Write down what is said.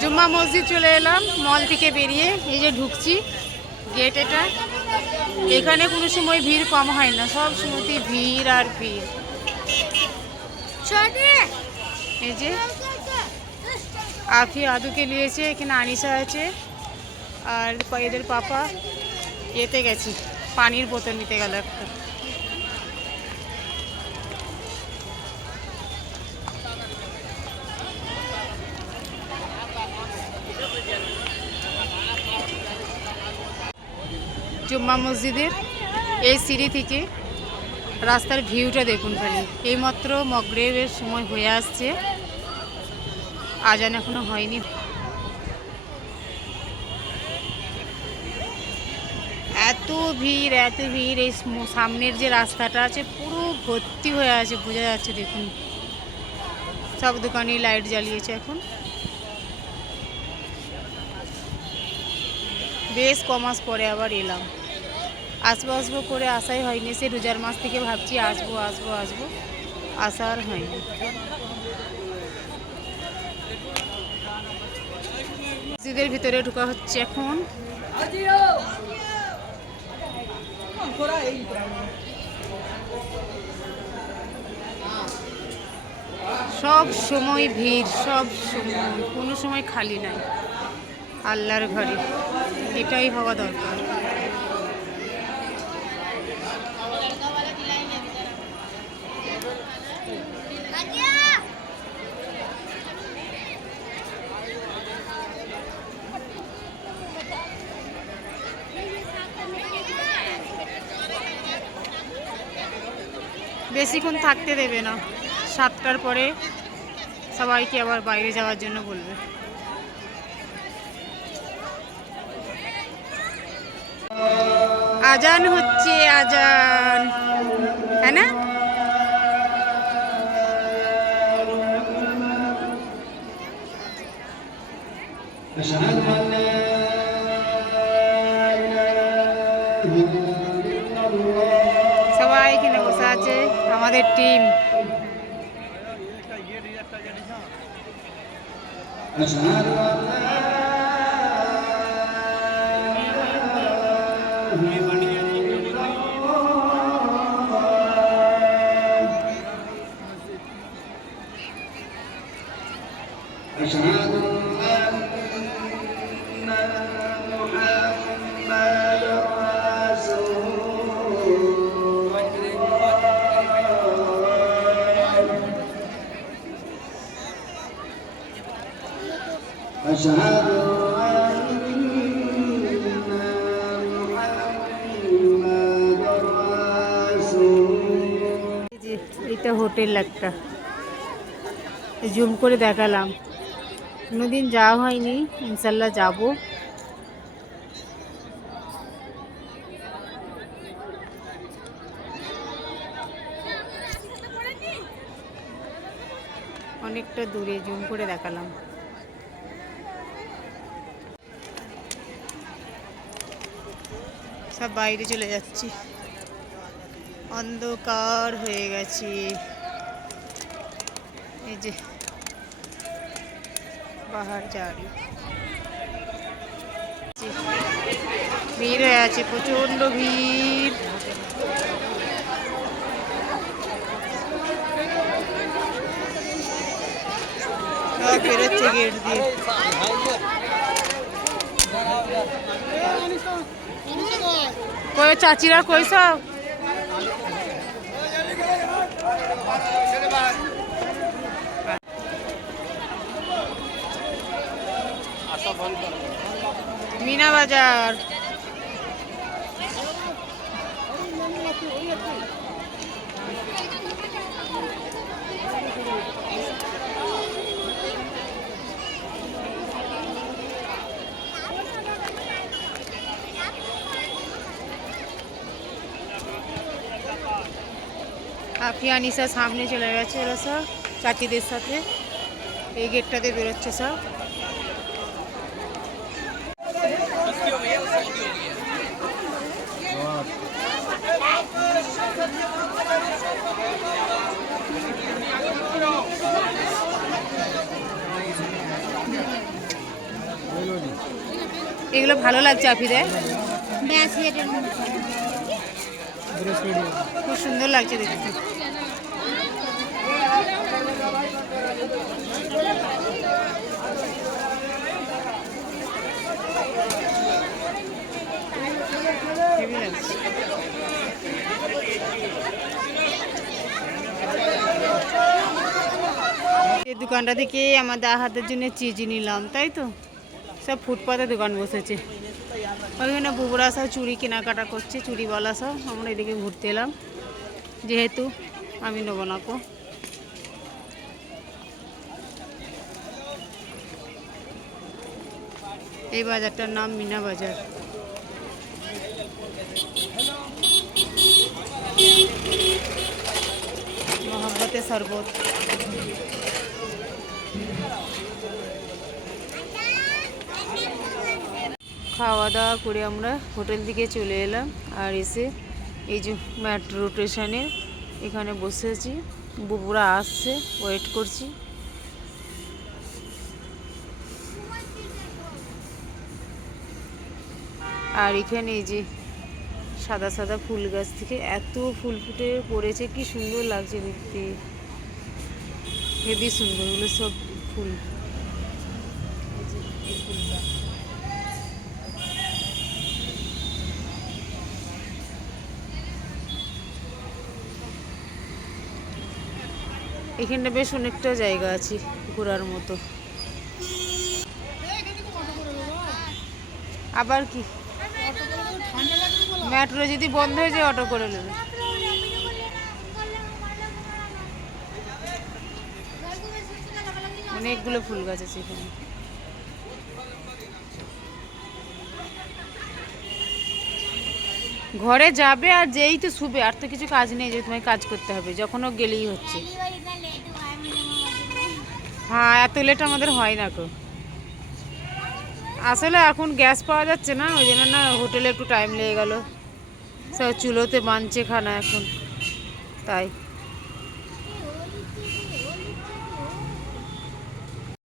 জুম্মা মসজিদ চলে এলাম মল থেকে বেরিয়ে, এই যে ঢুকছি গেট এটা। এখানে কোনো সময় ভিড় কম হয় না, সব সময়তেই ভিড় আর ভিড়। এই যে আফি আদুকে নিয়েছে, এখানে আনিসা আছে আর এদের পাপা এতে গেছে, পানির বোতল নিতে গেল একটা। জুম্মা মসজিদের এই সিঁড়ি থেকে রাস্তার ভিউটা দেখুন খালি। এইমাত্র মগরিবের সময় হয়ে আসছে, আজান এখনো হয়নি। এত ভিড় এত ভিড়, এই সামনের যে রাস্তাটা আছে পুরো ভর্তি হয়ে আছে, বোঝা যাচ্ছে দেখুন। সব দোকানে লাইট জ্বালিয়েছে এখন। বেশ কমাস পরে আবার এলাম, আসবো আসবো করে আসাই হয়নি। সে রোজার মাস থেকে ভাবছি আসবো আসবো আসবো, আসা আর হয়নি। মসজিদের ভিতরে ঢোকা হচ্ছে এখন। সব সময় ভিড়, সব সময়, কোনো সময় খালি নাই আল্লাহর ঘরে। এটাই হওয়া দরকার। বেশিক্ষণ থাকতে দেবে না, 7টার পরে সবাইকে আবার বাইরে যাওয়ার জন্য বলবে। আজান হচ্ছে, আজান, হ্যাঁ না? সবাই এখানে বসে আছে, আমাদের টিম। এটা হোটেল একটা, জুম করে দেখালাম। কোনোদিন যাওয়া হয়নি, ইনশাল্লাহ যাব। অনেকটা দূরে, জুম করে দেখালাম। সব বাইরে চলে যাচ্ছি, অন্ধকার হয়ে গেছে। এই যে বাহার জারি ভিড় হয়ে আছে, প্রচন্ড ভিড়। সব বেরোচ্ছে গেট দিয়ে। কই চাচিরা, কই সব? মিনা বাজার। আফিয়া নিশা সামনে চলে গেছে, ওরা সব চাচিদের সাথে এই গেটটাতে বেরোচ্ছে সব। এগুলো ভালো লাগছে আফিদের, খুব সুন্দর লাগছে দেখতে। হেভি লাগছে। এই দোকানটা থেকে আমাদের হাতের জন্য চিজ নিলাম, তাই তো সব ফুটপাতে দোকান বসেছে। ওইখানে বুবরা সব চুড়ি কেনাকাটা করছে, চুড়িওয়ালা সব। আমরা এদিকে ঘুরতে এলাম, যেহেতু আমি নেবো না কো। এই বাজারটার নাম মিনা বাজার। মোহাম্মতের শরবত। খাওয়া দাওয়া করে আমরা হোটেল থেকে চলে এলাম, আর এসে এই যে মেট্রো স্টেশনে এখানে বসেছি। বুবুরা আসছে, ওয়েট করছি। আর এখানে এই যে সাদা সাদা ফুল গাছ থেকে এত ফুল ফুটে পড়েছে, কি সুন্দর লাগছে দেখতে, হেবি সুন্দর। এগুলো সব ফুল, এই ফুলটা এখানটা বেশ অনেকটা জায়গা আছে ঘোরার মতো। আবার কি মেট্রো যদি বন্ধ হয়ে যায় অটো করে নেবে। অনেকগুলো ফুল গাছ আছে এখানে। ঘরে যাবে আর যেই তো শুবে, আর তো কিছু কাজ নেই যে তোমায় কাজ করতে হবে, যখনও গেলেই হচ্ছে। হ্যাঁ, এত লেট আমাদের হয় না কো। আসলে এখন গ্যাস পাওয়া যাচ্ছে না, ওই জন্য না হোটেলে একটু টাইম লেগে গেল। সব চুলোতে বানছে খানা এখন, তাই।